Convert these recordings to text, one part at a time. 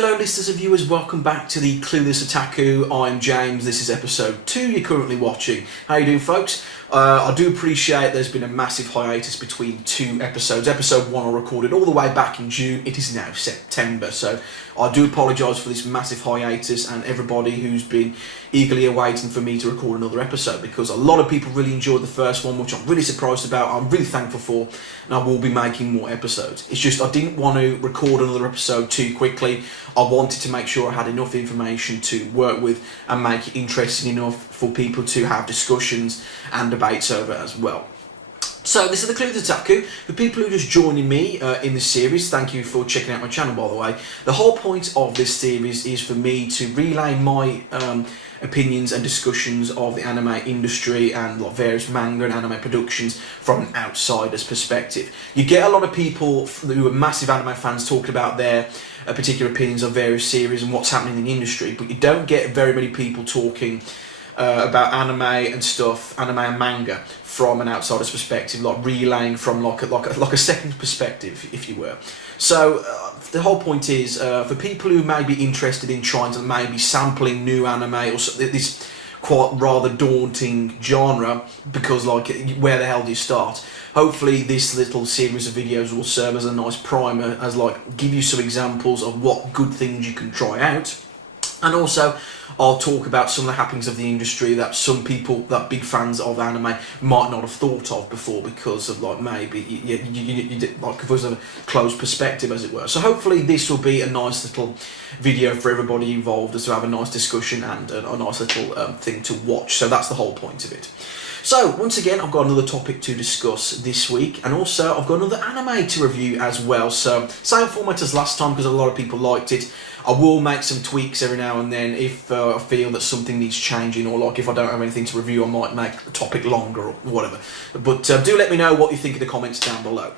Hello listeners and viewers, welcome back to the Clueless Otaku. I'm James, this is episode 2 you're currently watching. How you doing, folks? I do appreciate there's been a massive hiatus between 2 episodes. Episode 1 I recorded all the way back in June, it is now September, so I do apologise for this massive hiatus and everybody who's been eagerly awaiting for me to record another episode, because a lot of people really enjoyed the first one, which I'm really surprised about, I'm really thankful for, and I will be making more episodes. It's just I didn't want to record another episode too quickly. I wanted to make sure I had enough information to work with and make it interesting enough for people to have discussions and debates over as well. So this is the Clueless Otaku. For people who are just joining me in this series, thank you for checking out my channel, by the way. The whole point of this series is for me to relay my opinions and discussions of the anime industry and various manga and anime productions from an outsider's perspective. You get a lot of people who are massive anime fans talking about their particular opinions of various series and what's happening in the industry, but you don't get very many people talking about anime and stuff, anime and manga, from an outsider's perspective, like relaying from like a second perspective, if you were. So the whole point is for people who may be interested in trying to maybe sampling new anime or this quite rather daunting genre, because like where the hell do you start? Hopefully this little series of videos will serve as a nice primer, as like give you some examples of what good things you can try out. And also, I'll talk about some of the happenings of the industry that some people, that big fans of anime, might not have thought of before, because of like maybe like because of a closed perspective, as it were. So hopefully this will be a nice little video for everybody involved, as to have a nice discussion and a nice little thing to watch. So that's the whole point of it. So, once again, I've got another topic to discuss this week, and also I've got another anime to review as well. So, same format as last time, because a lot of people liked it. I will make some tweaks every now and then if I feel that something needs changing, or like if I don't have anything to review, I might make the topic longer or whatever. But do let me know what you think in the comments down below.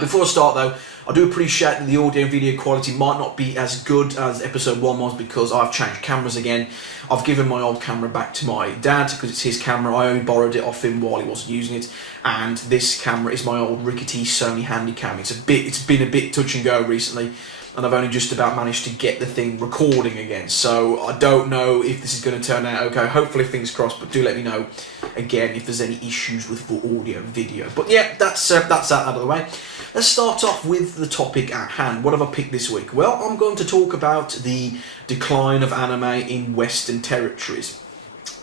Before I start though, I do appreciate that the audio and video quality might not be as good as episode 1 was, because I've changed cameras again. I've given my old camera back to my dad, because it's his camera. I only borrowed it off him while he wasn't using it, and this camera is my old rickety Sony Handycam. It's been a bit touch and go recently, and I've only just about managed to get the thing recording again. So I don't know if this is going to turn out okay. Hopefully, fingers crossed. But do let me know again if there's any issues with the audio and video. But yeah, that's that out of the way. Let's start off with the topic at hand. What have I picked this week? Well, I'm going to talk about the decline of anime in Western territories.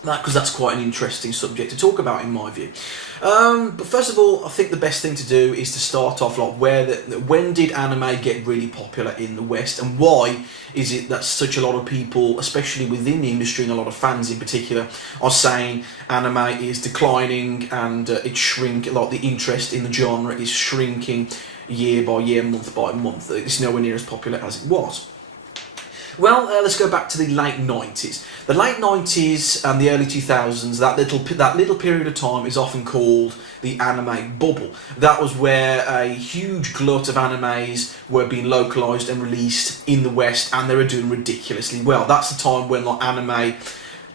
Because that's quite an interesting subject to talk about in my view. But first of all, I think the best thing to do is to start off like when did anime get really popular in the West, and why is it that such a lot of people, especially within the industry and a lot of fans in particular, are saying anime is declining and it's shrinking, like the interest in the genre is shrinking year by year, month by month. It's nowhere near as popular as it was. Well, let's go back to the late 90s. The late 90s and the early 2000s, that little period of time is often called the anime bubble. That was where a huge glut of animes were being localised and released in the West, and they were doing ridiculously well. That's the time when like anime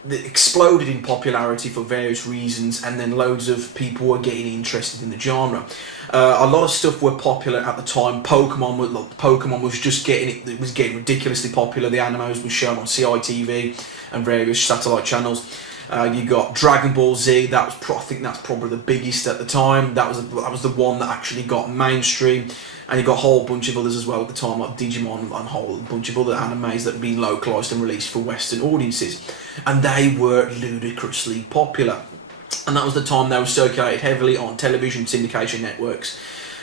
exploded in popularity for various reasons, and then loads of people were getting interested in the genre. A lot of stuff were popular at the time. Pokemon was just getting ridiculously popular. The animes were shown on CRTV and various satellite channels. You got Dragon Ball Z. I think that's probably the biggest at the time. That was the one that actually got mainstream. And you got a whole bunch of others as well at the time, like Digimon and a whole bunch of other animes that had been localised and released for Western audiences. And they were ludicrously popular. And that was the time they were circulated heavily on television syndication networks.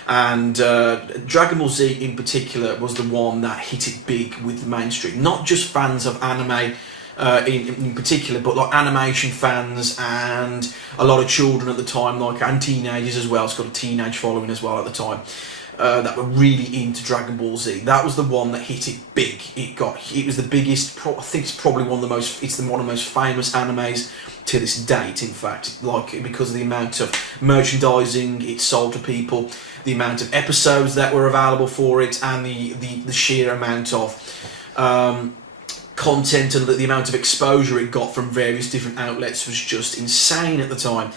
And Dragon Ball Z in particular was the one that hit it big with the mainstream. Not just fans of anime in particular, but like animation fans and a lot of children at the time, and teenagers as well. It's got a teenage following as well at the time. That were really into Dragon Ball Z. That was the one that hit it big. It was the biggest. I think it's probably one of the most. It's one of the most famous animes to this date. In fact, because of the amount of merchandising it sold to people, the amount of episodes that were available for it, and the sheer amount of content and the amount of exposure it got from various different outlets was just insane at the time.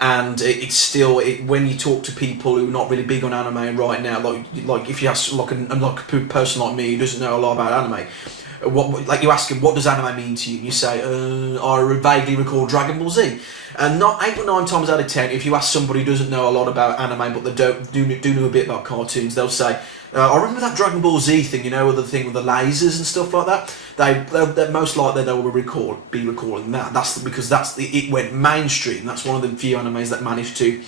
And it's still, when you talk to people who are not really big on anime right now, like if you ask like a person like me who doesn't know a lot about anime, like you ask them, what does anime mean to you? And you say, I vaguely recall Dragon Ball Z. And not 8 or 9 times out of 10, if you ask somebody who doesn't know a lot about anime but they do know a bit about cartoons, they'll say, I remember that Dragon Ball Z thing, you know, the thing with the lasers and stuff like that. They're most likely they will be recalling that. Because it went mainstream. That's one of the few animes that managed to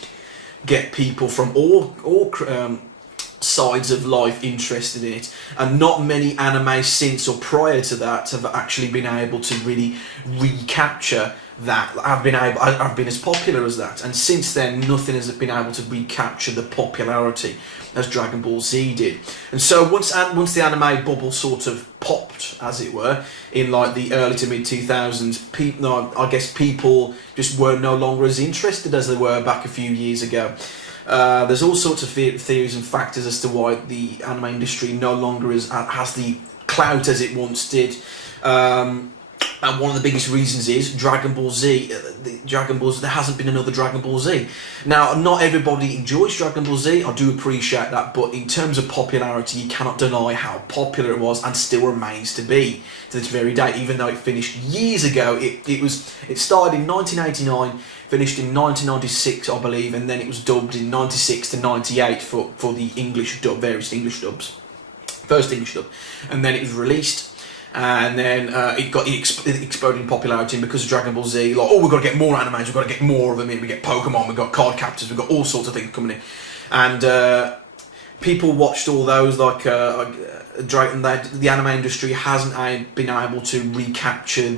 get people from all sides of life interested in it, and not many anime since or prior to that have actually been able to really recapture that. I've been as popular as that, and since then nothing has been able to recapture the popularity as Dragon Ball Z did. And so once the anime bubble sort of popped, as it were, in like the early to mid 2000s, I guess people just were no longer as interested as they were back a few years ago. There's all sorts of theories and factors as to why the anime industry no longer has the clout as it once did. And one of the biggest reasons is Dragon Ball Z. There hasn't been another Dragon Ball Z. Now, not everybody enjoys Dragon Ball Z. I do appreciate that, but in terms of popularity, you cannot deny how popular it was and still remains to be to this very day. Even though it finished years ago, it started in 1989, finished in 1996, I believe, and then it was dubbed in 96 to 98 for the English dub, various English dubs, first English dub, and then it was released. And then it exploded in popularity, and because of Dragon Ball Z, like, we've got to get more animes, we've got to get more of them in. We get Pokemon, we've got card captors, we've got all sorts of things coming in, and people watched all those. Like the anime industry hasn't been able to recapture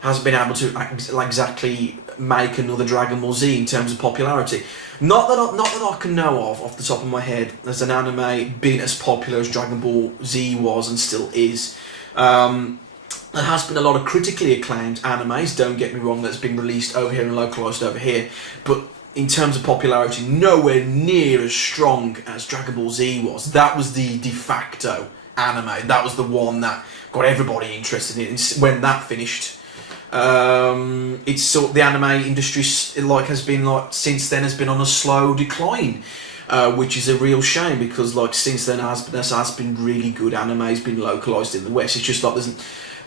hasn't been able to exactly make another Dragon Ball Z in terms of popularity. Not that I can know of off the top of my head as an anime been as popular as Dragon Ball Z was and still is. There has been a lot of critically acclaimed animes, don't get me wrong, that's been released over here and localised over here, but in terms of popularity, nowhere near as strong as Dragon Ball Z was. That was the de facto anime. That was the one that got everybody interested in. And when that finished, it's sort the anime industry since then has been on a slow decline. Which is a real shame, because since then there has been really good animes been localised in the West. It's just like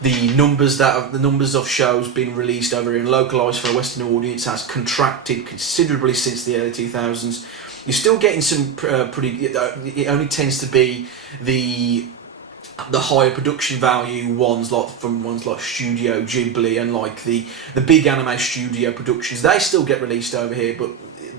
the numbers of shows being released over here and localised for a Western audience has contracted considerably since the early 2000s. You're still getting some pretty. It only tends to be the higher production value ones, from ones like Studio Ghibli and like the big anime studio productions. They still get released over here, but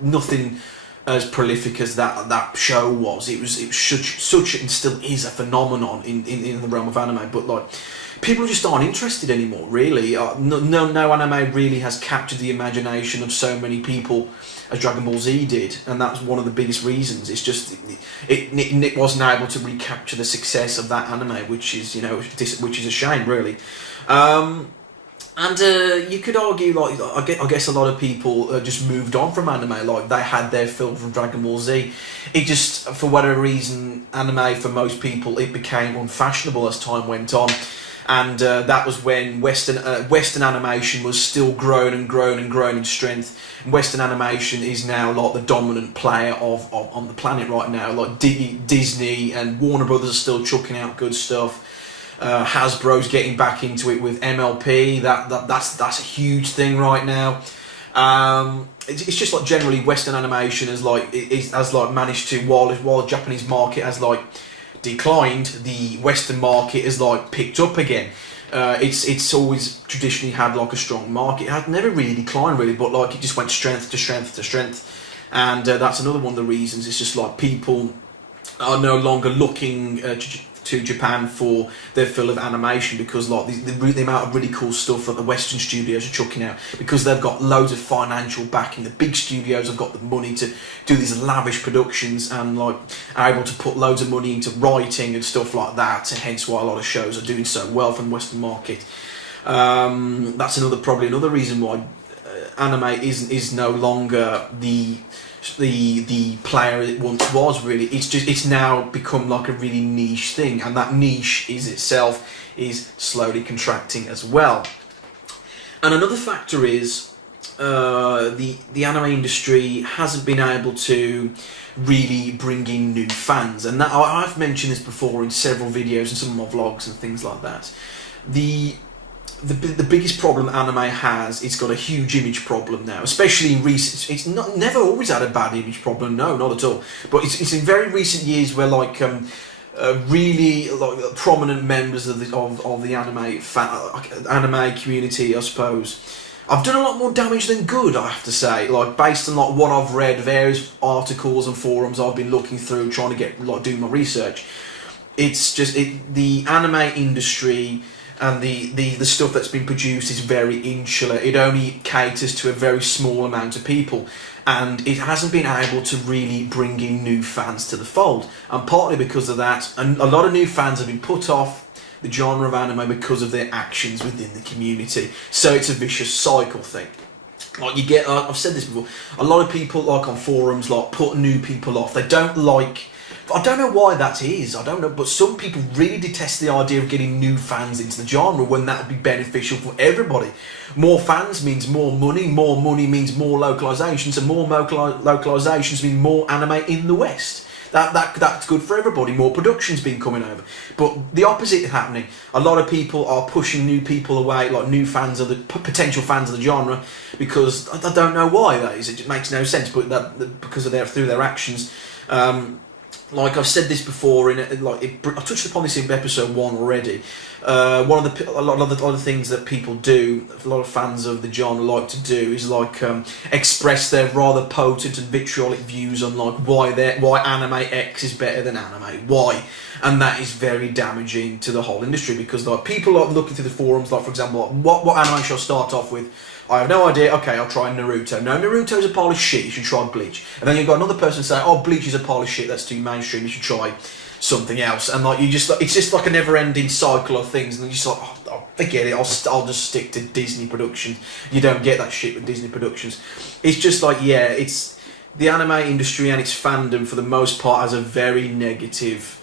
nothing as prolific as that show was. It was such and still is a phenomenon in the realm of anime, but people just aren't interested anymore, really. No anime really has captured the imagination of so many people as Dragon Ball Z did, and that's one of the biggest reasons. It's just it wasn't able to recapture the success of that anime, which is a shame, really. And you could argue, I guess a lot of people just moved on from anime, they had their fill from Dragon Ball Z. It just, for whatever reason, anime for most people, it became unfashionable as time went on. And that was when Western animation was still growing in strength. Western animation is now the dominant player on the planet right now. Disney and Warner Brothers are still chucking out good stuff. Hasbro's getting back into it with MLP. That's a huge thing right now. It's just generally Western animation has managed to, while the Japanese market has declined, the Western market has picked up again. It's always traditionally had a strong market. It had never really declined really, but it just went strength to strength to strength, and that's another one of the reasons. It's just people are no longer looking to Japan for their fill of animation, because the amount of really cool stuff that the Western studios are chucking out, because they've got loads of financial backing. The big studios have got the money to do these lavish productions and are able to put loads of money into writing and stuff like that, and hence why a lot of shows are doing so well from the Western market. That's probably another reason why anime is no longer the player it once was. Really, it's now become a really niche thing, and that niche is slowly contracting as well. And another factor is the anime industry hasn't been able to really bring in new fans, and that I've mentioned this before in several videos and some of my vlogs and things like that. The biggest problem anime has, it's got a huge image problem now, especially in recent. It's never always had a bad image problem, no, not at all. But it's in very recent years where like really like prominent members of the anime community, I suppose, I've done a lot more damage than good, I have to say. Like based on like what I've read, various articles and forums I've been looking through, trying to get like doing my research. It's just the anime industry and the stuff that's been produced is very insular. It only caters to a very small amount of people, and it hasn't been able to really bring in new fans to the fold. And partly because of that, and a lot of new fans have been put off the genre of anime because of their actions within the community. So it's a vicious cycle thing. Like you get, I've said this before, a lot of people like on forums like put new people off. They don't like, I don't know why that is, I don't know, but some people really detest the idea of getting new fans into the genre when that would be beneficial for everybody. More fans means more money means more localizations, and more localizations mean more anime in the West. That's good for everybody. More productions been coming over, but the opposite is happening. A lot of people are pushing new people away, like new fans of the potential fans of the genre, because I don't know why that is. It just makes no sense, but because of through their actions. Like I've said this before, I touched upon this in episode 1 already. A lot of the things that people do, a lot of fans of the genre like to do, is like express their rather potent and vitriolic views on like why anime X is better than anime Y, and that is very damaging to the whole industry, because like people are looking through the forums, like for example, like, what anime should I start off with? I have no idea. Okay, I'll try Naruto. No, Naruto's a pile of shit. You should try Bleach. And then you've got another person saying, "Oh, Bleach is a pile of shit. That's too mainstream. You should try something else." And like it's just like a never-ending cycle of things. And you're just like, "Oh, forget it. I'll just stick to Disney productions." You don't get that shit with Disney productions. It's just like, yeah, it's the anime industry and its fandom for the most part has a very negative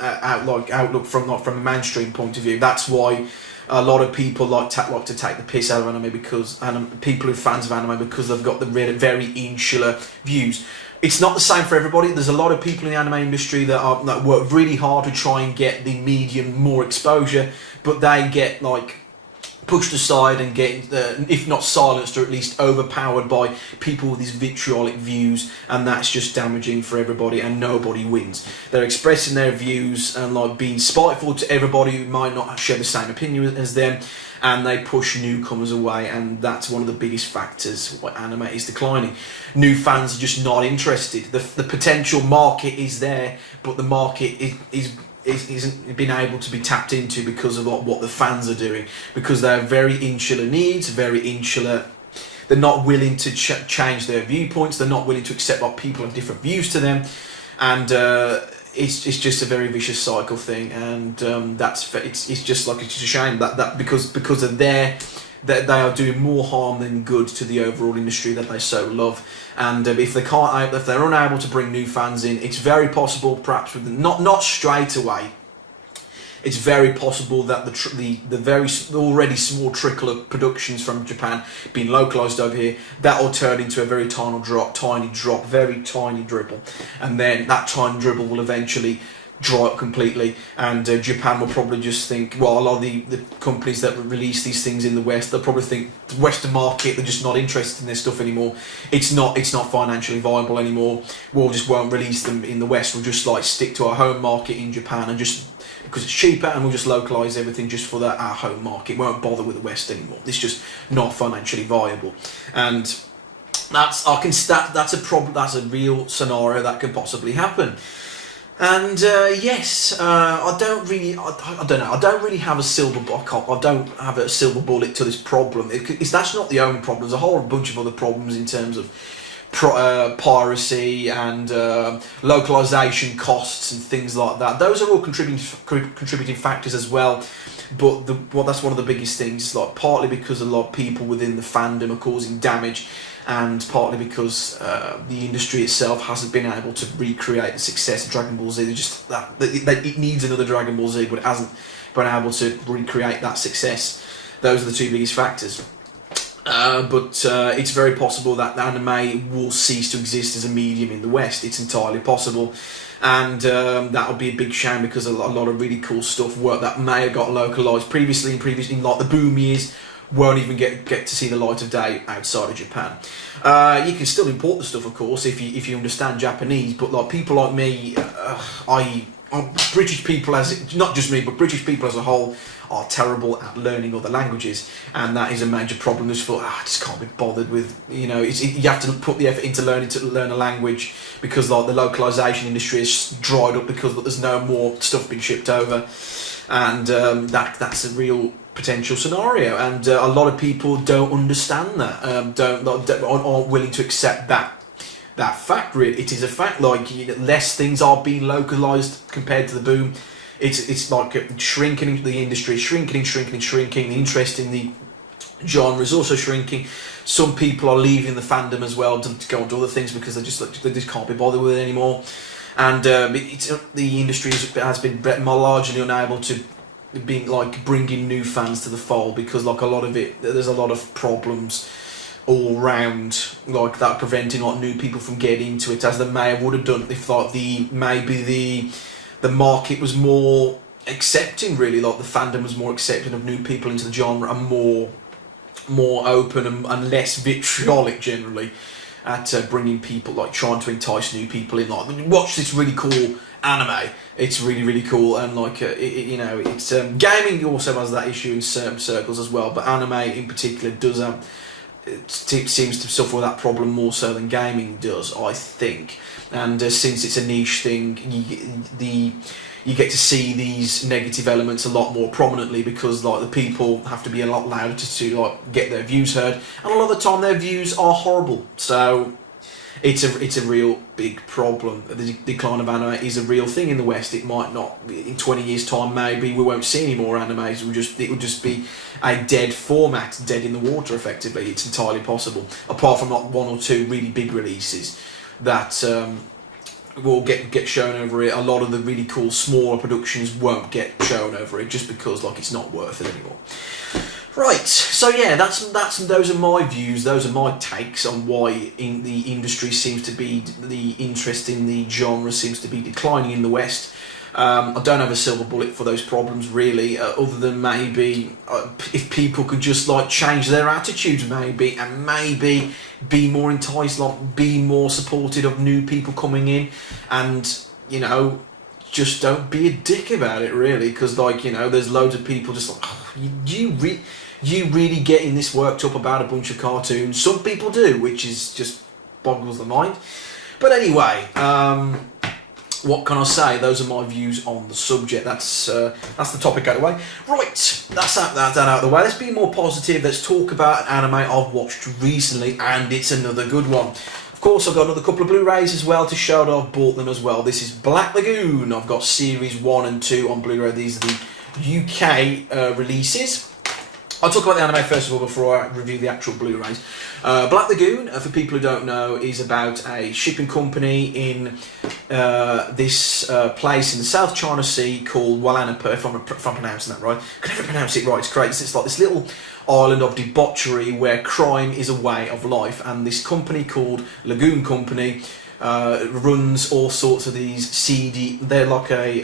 outlook from a mainstream point of view. That's why a lot of people like to take the piss out of anime, because people who are fans of anime, because they've got the very insular views. It's not the same for everybody. There's a lot of people in the anime industry that work really hard to try and get the medium more exposure, but they get like pushed aside and get, if not silenced, or at least overpowered by people with these vitriolic views, and that's just damaging for everybody, and nobody wins. They're expressing their views and like being spiteful to everybody who might not share the same opinion as them, and they push newcomers away, and that's one of the biggest factors why anime is declining. New fans are just not interested. The potential market is there, but the market isn't been able to be tapped into because of what the fans are doing, because they're very insular needs, very insular. They're not willing to change their viewpoints. They're not willing to accept what people have different views to them, and it's just a very vicious cycle thing. And it's just like, it's just a shame that because of that they are doing more harm than good to the overall industry that they so love. And if they're unable to bring new fans in, it's very possible, perhaps with not straight away, it's very possible that the very already small trickle of productions from Japan being localized over here, that will turn into a very tiny drop, very tiny dribble, and then that tiny dribble will eventually dry up completely, and Japan will probably just think, well, a lot of the companies that release these things in the West, they'll probably think the Western market, they're just not interested in this stuff anymore. It's not financially viable anymore. Won't release them in the West. We'll just like stick to our home market in Japan, and just because it's cheaper, and we'll just localize everything just for our home market. We won't bother with the West anymore. It's just not financially viable, and that's a problem. That's a real scenario that can possibly happen. And yes, I don't really have a silver bullet to this problem. That's not the only problem. There's a whole bunch of other problems in terms of piracy and localization costs and things like that. Those are all contributing factors as well. But that's one of the biggest things. Like partly because a lot of people within the fandom are causing damage, and partly because the industry itself hasn't been able to recreate the success of Dragon Ball Z. It needs another Dragon Ball Z, but it hasn't been able to recreate that success. Those are the two biggest factors. But it's very possible that anime will cease to exist as a medium in the West. It's entirely possible. And that would be a big shame, because a lot of really cool stuff work that may have got localised previously, in like the boom years, won't even get to see the light of day outside of Japan. You can still import the stuff, of course, if you understand Japanese, but like people like me, British people, not just me, but British people as a whole, are terrible at learning other languages, and that is a major problem. Just thought, I just can't be bothered with, you have to put the effort into learn a language, because like the localization industry is dried up because there's no more stuff being shipped over, and that's a real potential scenario, and a lot of people don't understand that, aren't willing to accept that fact. Really, it is a fact. Like, less things are being localized compared to the boom. It's like shrinking. The industry is shrinking. The interest in the genre is also shrinking. Some people are leaving the fandom as well to go on to other things, because they just can't be bothered with it anymore. And the industry has been largely unable to bringing new fans to the fold, because like a lot of it, there's a lot of problems all round like that, preventing like new people from getting into it, as they may have would have done if like the market was more accepting, really, like the fandom was more accepting of new people into the genre, and more open and less vitriolic generally at bringing people, like trying to entice new people in. Like, watch this really cool anime, it's really cool, and like it's gaming also has that issue in certain circles as well, but anime in particular does it seems to suffer with that problem more so than gaming does, I think. And since it's a niche thing, you get to see these negative elements a lot more prominently, because like the people have to be a lot louder to like get their views heard, and a lot of the time their views are horrible. So it's a real big problem. The decline of anime is a real thing in the West. It might not, in 20 years' time, maybe we won't see any more animes. It will just be a dead format, dead in the water, effectively. It's entirely possible, apart from like one or two really big releases that will get shown over it. A lot of the really cool smaller productions won't get shown over it, just because like it's not worth it anymore. Right, so yeah, those are my views, those are my takes on why the industry seems to be, the interest in the genre seems to be declining in the West. I don't have a silver bullet for those problems, really, other than maybe if people could just like change their attitudes, maybe, and maybe be more enticed, like be more supportive of new people coming in, and just don't be a dick about it, really, because like there's loads of people just like, oh, you really getting this worked up about a bunch of cartoons. Some people do, which is just boggles the mind. But anyway, what can I say? Those are my views on the subject. That's the topic out of the way. Right, that's that out of the way. Let's be more positive. Let's talk about an anime I've watched recently, and it's another good one. Of course, I've got another couple of Blu-rays as well to show that I've bought them as well. This is Black Lagoon. I've got series 1 and 2 on Blu-ray. These are the UK releases. I'll talk about the anime first of all before I review the actual Blu-rays. Black Lagoon, for people who don't know, is about a shipping company in this place in the South China Sea called Walanapa, if I'm pronouncing that right. I can never pronounce it right, it's great. It's like this little island of debauchery where crime is a way of life, and this company called Lagoon Company runs all sorts of these seedy, they're like a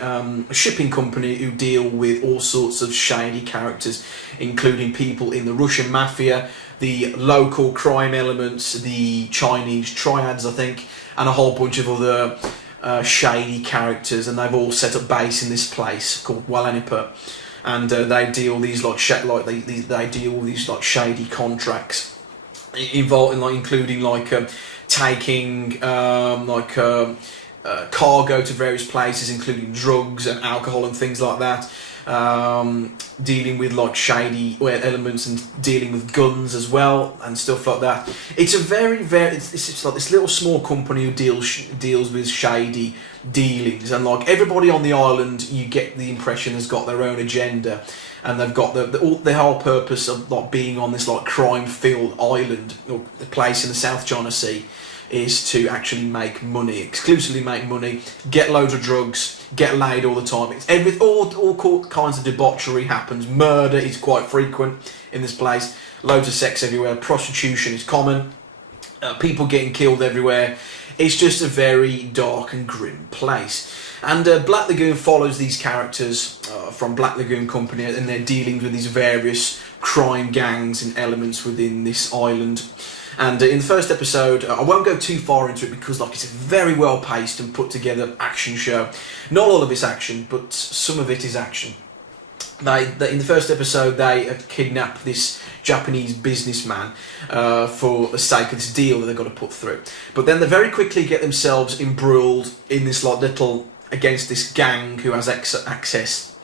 shipping company who deal with all sorts of shady characters, including people in the Russian mafia, the local crime elements, the Chinese triads, I think, and a whole bunch of other shady characters, and they've all set up base in this place called Walanapa, and they deal these they deal with these like shady contracts involving including taking cargo to various places, including drugs and alcohol and things like that, dealing with shady elements and dealing with guns as well and stuff like that. It's a it's like this little small company who deals with shady dealings, and everybody on the island, you get the impression, has got their own agenda, and they've got the whole purpose of being on this crime-filled island or the place in the South China Sea is to actually make money, exclusively make money, get loads of drugs, get laid all the time. All kinds of debauchery happens. Murder is quite frequent in this place. loads of sex everywhere, prostitution is common, people getting killed everywhere. It's just a very dark and grim place. And Black Lagoon follows these characters from Black Lagoon Company and their dealings with these various crime gangs and elements within this island. And in the first episode, I won't go too far into it because it's a very well paced and put together action show. Not all of it's action, but some of it is action. In the first episode, they kidnap this Japanese businessman for the sake of this deal that they've got to put through. But then they very quickly get themselves embroiled in this against this gang who has access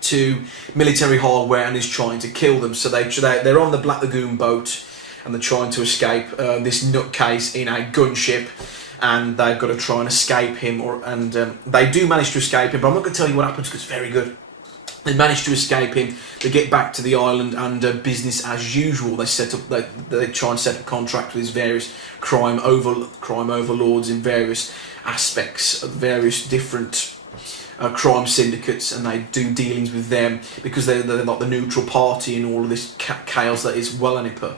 to military hardware and is trying to kill them. So they're on the Black Lagoon boat and they're trying to escape this nutcase in a gunship. And they've got to try and escape him, and they do manage to escape him. But I'm not going to tell you what happens because it's very good. They manage to escape him. They get back to the island, and business as usual. They try and set up contract with these various crime overlords in various aspects of various different crime syndicates, and they do dealings with them because they're not the neutral party in all of this chaos that is Welanipa.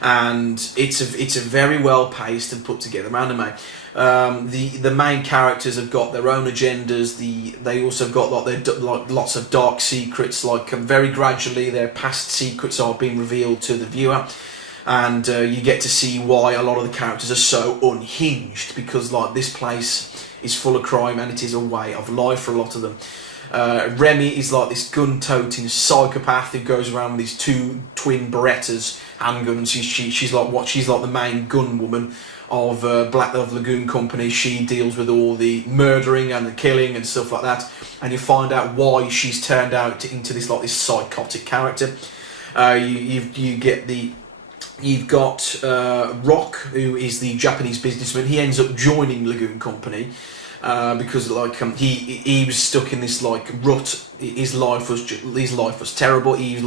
And it's a very well paced and put together anime. The main characters have got their own agendas. They also have got lots of dark secrets. Very gradually, their past secrets are being revealed to the viewer, and you get to see why a lot of the characters are so unhinged, because this place is full of crime and it is a way of life for a lot of them. Remy is this gun-toting psychopath who goes around with these two twin Berettas handguns. She's like the main gun woman of Black Lagoon Company. She deals with all the murdering and the killing and stuff like that, and you find out why she's turned out into this psychotic character. You've got Rock, who is the Japanese businessman. He ends up joining Lagoon Company because he was stuck in this rut. His life was terrible. He was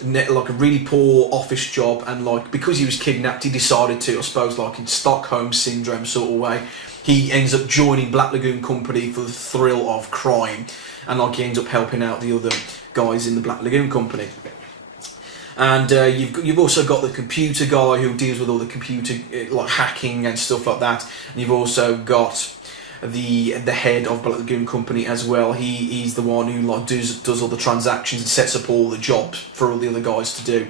a really poor office job, and because he was kidnapped, he decided to, I suppose, in Stockholm syndrome sort of way, he ends up joining Black Lagoon Company for the thrill of crime, and he ends up helping out the other guys in the Black Lagoon Company. And you've also got the computer guy who deals with all the computer hacking and stuff like that, and you've also got the head of Black Lagoon Company as well. He's the one who does all the transactions and sets up all the jobs for all the other guys to do.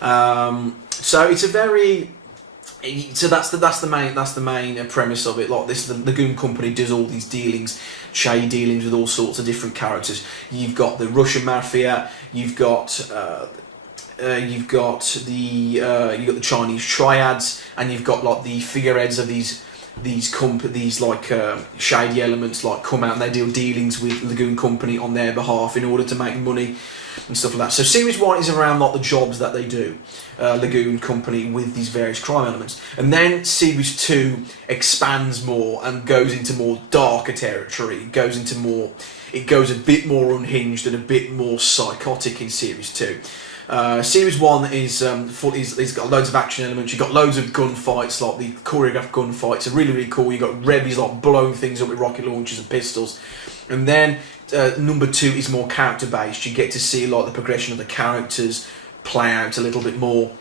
So it's a very that's the main premise of it. The Lagoon Company does all these dealings, shady dealings with all sorts of different characters. You've got the Russian mafia. You've got the Chinese triads, and you've got the figureheads of these shady elements come out and they deal dealings with Lagoon Company on their behalf in order to make money and stuff like that. So series 1 is around the jobs that they do, Lagoon Company, with these various crime elements, and then series 2 expands more and goes into more darker territory. It goes a bit more unhinged and a bit more psychotic in series 2. Series 1 is got loads of action elements. You've got loads of gunfights, the choreographed gunfights are really, really cool. You've got Revies blowing things up with rocket launchers and pistols. And then number 2 is more character based. You get to see the progression of the characters play out a little bit more.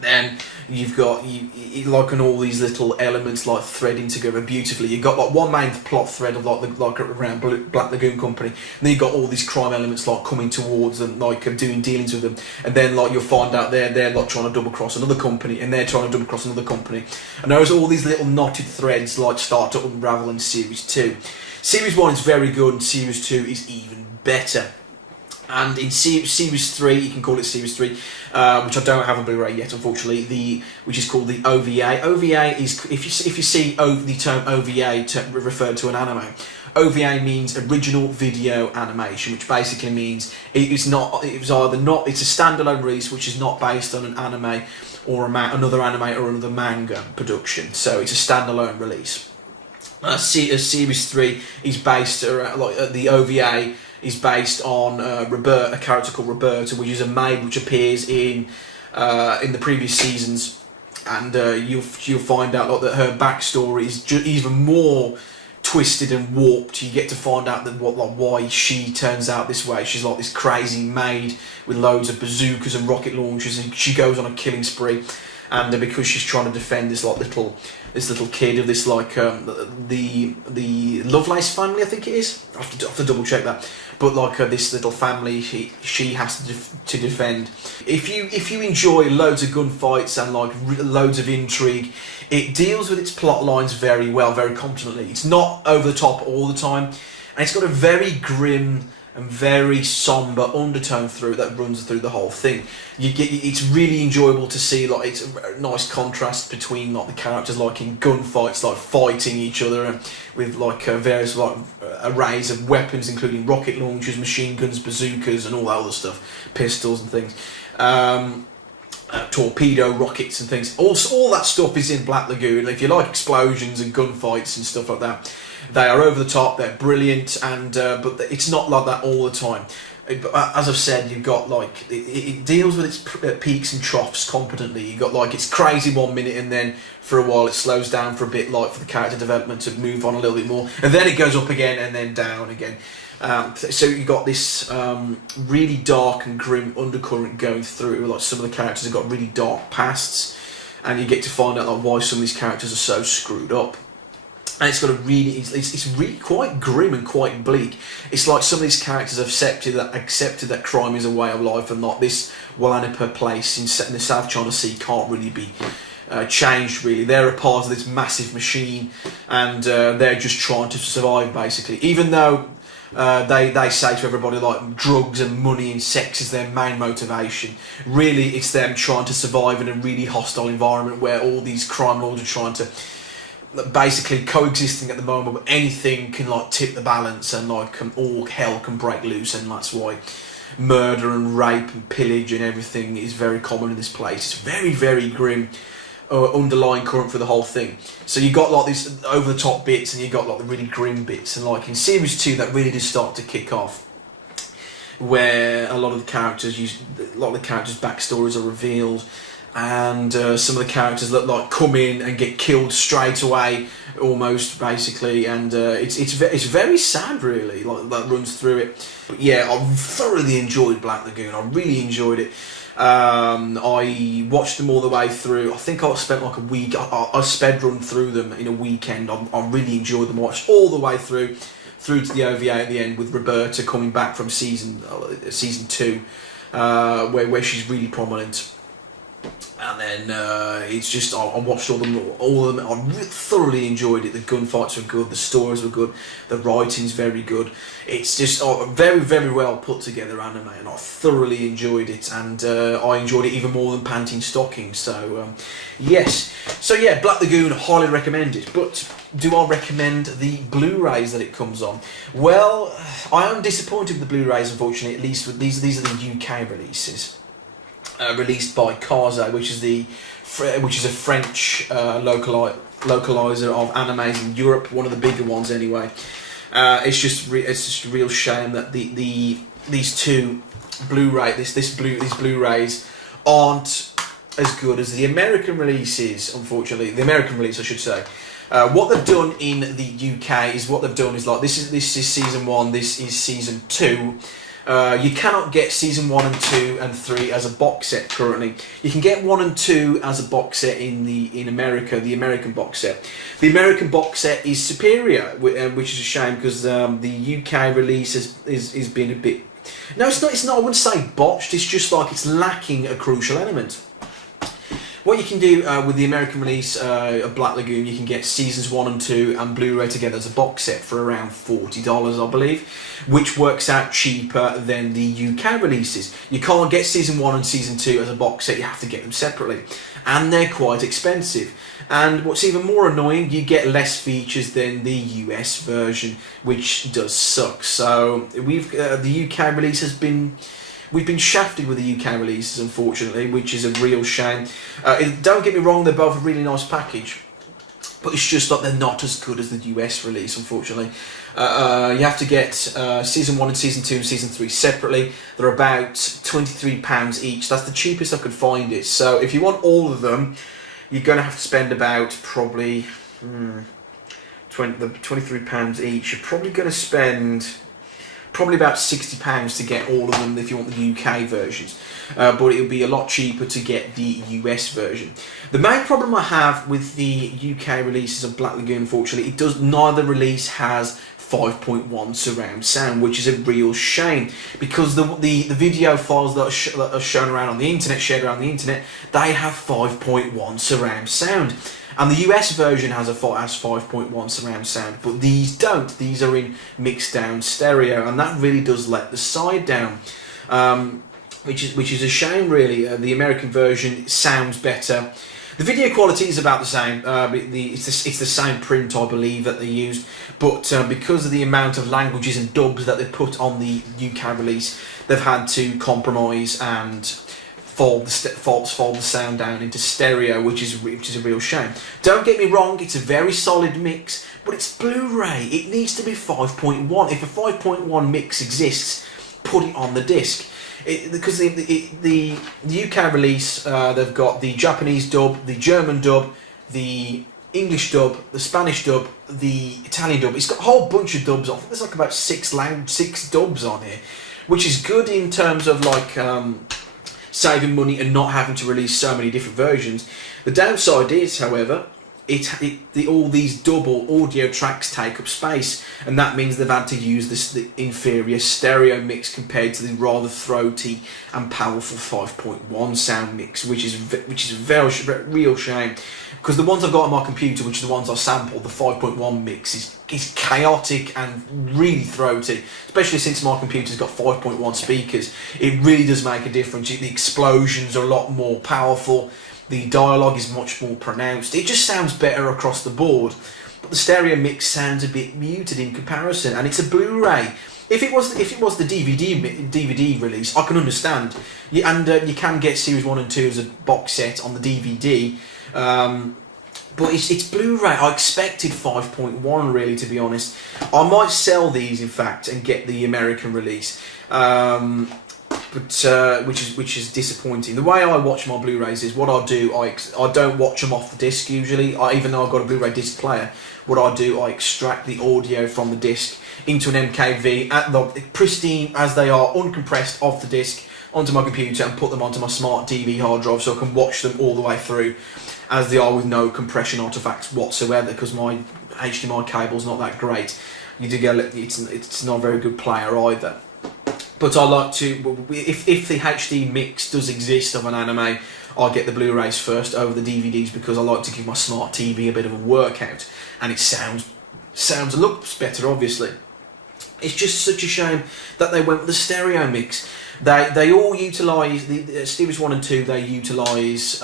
Then you've got and all these little elements threading together beautifully. You've got one main plot thread of around Black Lagoon Company, and then you've got all these crime elements coming towards them, doing dealings with them, and then you'll find out they're trying to double cross another company, and they're trying to double cross another company, and there's all these little knotted threads start to unravel in series 2. Series 1 is very good, and series 2 is even better. And in series 3, you can call it series 3, which I don't have on Blu-ray yet, unfortunately. Which is called the OVA. OVA is, if you see the term OVA referred to an anime, OVA means original video animation, which basically means it's a standalone release which is not based on an anime or another anime or another manga production. So it's a standalone release. Series 3 is based around the OVA. Is based on a character called Roberta, which is a maid which appears in the previous seasons, and you'll find out that her backstory is even more twisted and warped. You get to find out that why she turns out this way. She's like this crazy maid with loads of bazookas and rocket launchers, and she goes on a killing spree. And because she's trying to defend this little kid of this the Lovelace family, I think it is. I have to double check that. But this little family, she has to defend. If you enjoy loads of gunfights and loads of intrigue, it deals with its plot lines very well, very competently. It's not over the top all the time, and it's got a very grim and very somber undertone through that runs through the whole thing. It's really enjoyable to see. It's a nice contrast between the characters, in gunfights, fighting each other, and with various arrays of weapons, including rocket launchers, machine guns, bazookas, and all that other stuff, pistols and things. Torpedo rockets and things. All that stuff is in Black Lagoon. If you like explosions and gunfights and stuff like that, they are over the top. They're brilliant, and but it's not like that all the time. As I've said, you've got it deals with its peaks and troughs competently. You've got it's crazy 1 minute, and then for a while it slows down for a bit, for the character development to move on a little bit more, and then it goes up again and then down again. So you got this really dark and grim undercurrent going through. Some of the characters have got really dark pasts, and you get to find out why some of these characters are so screwed up. And it's got it's really quite grim and quite bleak. It's like some of these characters have accepted that crime is a way of life, and this Walanipa place in the South China Sea can't really be changed. Really, they're a part of this massive machine, and they're just trying to survive basically. Even though they say to everybody drugs and money and sex is their main motivation, really it's them trying to survive in a really hostile environment where all these crime lords are trying to basically coexisting at the moment, but anything can tip the balance, and all hell can break loose, and that's why murder and rape and pillage and everything is very common in this place. It's very, very grim underlying current for the whole thing. So you got these over the top bits, and you got the really grim bits, and in series 2 that really does start to kick off, where a lot of the characters backstories are revealed, and some of the characters that come in and get killed straight away, almost basically, and it's very sad, really. That runs through it. But yeah, I thoroughly enjoyed Black Lagoon. I really enjoyed it. I watched them all the way through. I think I spent a week. I sped run through them in a weekend. I really enjoyed them. I watched all the way through to the OVA at the end, with Roberta coming back from season 2, where she's really prominent. And then it's just I watched all of them. I thoroughly enjoyed it. The gunfights were good, the stories were good, the writing's very good. It's just very, very well put together anime, and I thoroughly enjoyed it. And I enjoyed it even more than Panting Stockings. So yes, so yeah, Black Lagoon, highly recommended. But do I recommend the Blu-rays that it comes on? Well, I am disappointed with the Blu-rays, unfortunately. At least with these are the UK releases. Released by Carzo, which is a French localizer of animes in Europe, one of the bigger ones anyway. It's just a real shame that these two these Blu-rays aren't as good as the American releases. Unfortunately, the American release, I should say. What they've done in the UK is this is season 1, this is season 2. You cannot get season 1 and 2 and 3 as a box set currently. You can get 1 and 2 as a box set in America, the American box set. The American box set is superior, which is a shame, because the UK release is been a bit. No, it's not. I wouldn't say botched. It's just it's lacking a crucial element. What you can do with the American release of Black Lagoon, you can get seasons 1 and 2 and Blu-ray together as a box set for around $40, I believe, which works out cheaper than the UK releases. You can't get season 1 and season 2 as a box set, you have to get them separately, and they're quite expensive. And what's even more annoying, you get less features than the US version, which does suck. So the UK release has been. We've been shafted with the UK releases, unfortunately, which is a real shame. Don't get me wrong, they're both a really nice package, but it's just they're not as good as the US release, unfortunately. You have to get season 1 and season 2 and season 3 separately. They're about £23 each. That's the cheapest I could find it. So if you want all of them, you're going to have to spend about probably the £23 each, you're probably going to spend probably about £60 to get all of them if you want the UK versions, but it'll be a lot cheaper to get the US version. The main problem I have with the UK releases of Black Lagoon, unfortunately, neither release has 5.1 surround sound, which is a real shame, because the video files that are shown around on the internet, shared around the internet, they have 5.1 surround sound. And the US version has 5.1 surround sound, but these don't. These are in mixed down stereo, and that really does let the side down, which is a shame, really. The American version sounds better. The video quality is about the same. It's the same print, I believe, that they used, but because of the amount of languages and dubs that they put on the UK release, they've had to compromise and fold the sound down into stereo, which is a real shame. Don't get me wrong, it's a very solid mix, but it's Blu-ray. It needs to be 5.1. If a 5.1 mix exists, put it on the disc. Because the UK release, they've got the Japanese dub, the German dub, the English dub, the Spanish dub, the Italian dub. It's got a whole bunch of dubs. I think there's like about six dubs on here, which is good in terms of like saving money and not having to release so many different versions. The downside is, however, all these double audio tracks take up space, and that means they've had to use the inferior stereo mix compared to the rather throaty and powerful 5.1 sound mix, which is a very real shame, because the ones I've got on my computer, which are the ones I sampled, the 5.1 mix is chaotic and really throaty, especially since my computer's got 5.1 speakers. It really does make a difference. The explosions are a lot more powerful. The dialogue is much more pronounced. It just sounds better across the board. But the stereo mix sounds a bit muted in comparison, and it's a Blu-ray. If it was the DVD release, I can understand. You can get Series 1 and 2 as a box set on the DVD. But it's Blu-ray. I expected 5.1, really, to be honest. I might sell these, in fact, and get the American release. But which is disappointing. The way I watch my Blu-rays is what I do. I don't watch them off the disc usually. Even though I've got a Blu-ray disc player, what I do, I extract the audio from the disc into an MKV, at the pristine as they are, uncompressed, off the disc, onto my computer, and put them onto my smart DV hard drive, so I can watch them all the way through, as they are, with no compression artifacts whatsoever. Because my HDMI cable's not that great. You do get it's not a very good player either. But I like to, if the HD mix does exist of an anime, I'll get the Blu-rays first over the DVDs, because I like to give my smart TV a bit of a workout, and it sounds and looks better, obviously. It's just such a shame that they went with the stereo mix. They all utilise, the Series 1 and 2, they utilise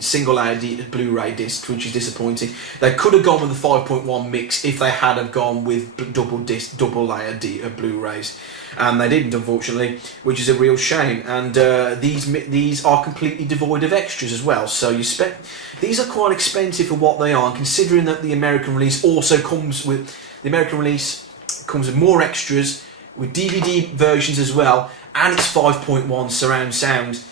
single layer Blu-ray discs, which is disappointing. They could have gone with the 5.1 mix if they had have gone with double layer Blu-rays. And they didn't, unfortunately, which is a real shame. And these are completely devoid of extras as well. So these are quite expensive for what they are, and considering that the American release also comes with more extras, with DVD versions as well, and it's 5.1 surround sound.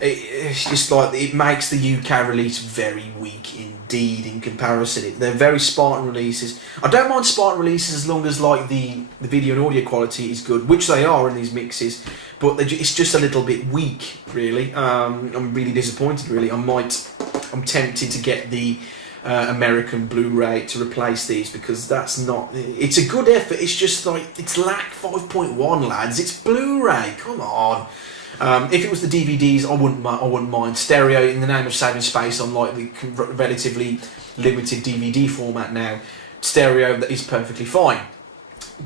It's just like, it makes the UK release very weak indeed in comparison. They're very Spartan releases. I don't mind Spartan releases as long as like the video and audio quality is good, which they are in these mixes, but it's just a little bit weak, really. I'm really disappointed, really. I'm tempted to get the American Blu-ray to replace these, because it's a good effort. It's just like, it's lack 5.1, lads. It's Blu-ray, come on. If it was the DVDs, I wouldn't mind. Stereo, in the name of saving space on like the relatively limited DVD format now, stereo that is perfectly fine.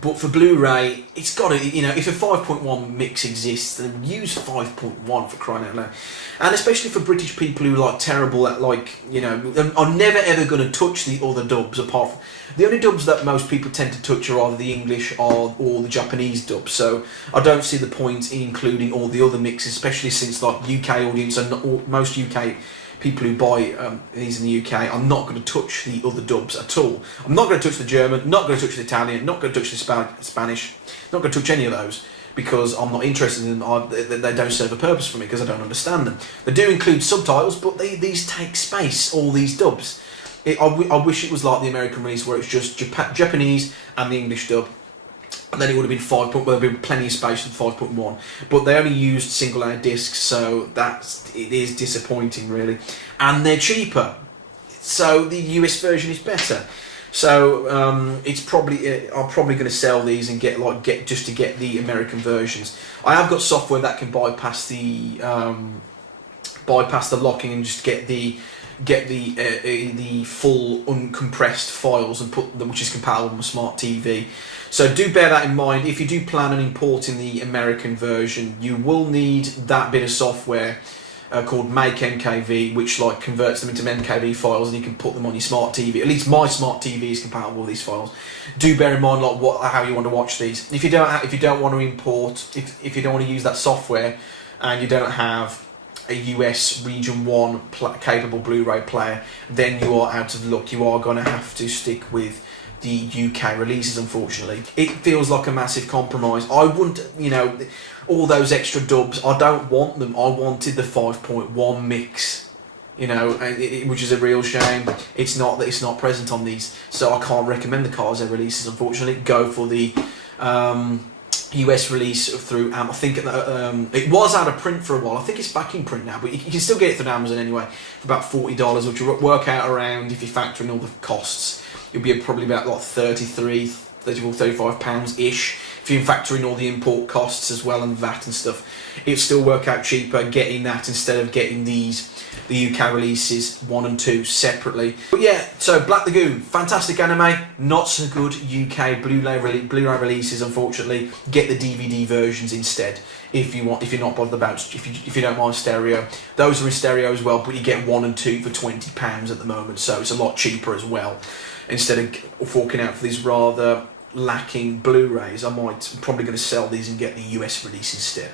But for Blu-ray, it's got to, if a 5.1 mix exists, then use 5.1, for crying out loud. And especially for British people who are terrible at, are never ever going to touch the other dubs, apart from the only dubs that most people tend to touch are either the English or the Japanese dubs. So I don't see the point in including all the other mixes, especially since like UK audience and most UK people who buy these in the UK are not going to touch the other dubs at all. I'm not going to touch the German, not going to touch the Italian, not going to touch the Spanish, not going to touch any of those, because I'm not interested in them. They don't serve a purpose for me, because I don't understand them. They do include subtitles, but these take space, all these dubs. I wish it was like the American release where it's just Japanese and the English dub. And then it would have been 5. Well, there'd been plenty of space for 5.1, but they only used single-layer discs, so it is disappointing, really. And they're cheaper, so the US version is better. So it's probably I'm probably going to sell these and get just to get the American versions. I have got software that can bypass the locking and just get the full uncompressed files and put them, which is compatible with a smart TV. So do bear that in mind. If you do plan on importing the American version, you will need that bit of software called Make MKV, which like converts them into MKV files, and you can put them on your smart TV. At least my smart TV is compatible with these files. Do bear in mind like how you want to watch these. If you don't want to import, if you don't want to use that software, and you don't have a US Region 1 capable Blu-ray player, then you are out of luck. You are going to have to stick with the UK releases, unfortunately. It feels like a massive compromise. I wouldn't, all those extra dubs, I don't want them. I wanted the 5.1 mix, which is a real shame. It's not present on these, so I can't recommend the Cars releases, unfortunately. Go for the US release through I think it was out of print for a while. I think it's back in print now, but you can still get it through Amazon anyway for about $40, which will work out around, if you factor in all the costs, it'll be probably about like 34, 35 pounds ish. If you factor in all the import costs as well and VAT and stuff, it'll still work out cheaper getting that instead of getting the UK releases 1 and 2 separately. But yeah, so Black Lagoon, fantastic anime, not so good UK Blu-ray releases, unfortunately. Get the DVD versions instead if you're not bothered about, if you don't mind stereo. Those are in stereo as well, but you get 1 and 2 for £20 at the moment, so it's a lot cheaper as well. Instead of forking out for these rather lacking Blu-rays, I'm probably going to sell these and get the US release instead.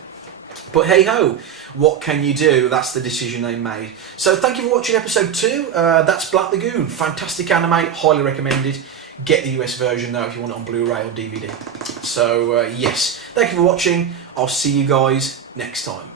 But hey ho, what can you do? That's the decision they made. So thank you for watching episode 2. That's Black Lagoon. Fantastic anime, highly recommended. Get the US version though if you want it on Blu-ray or DVD. So yes, thank you for watching. I'll see you guys next time.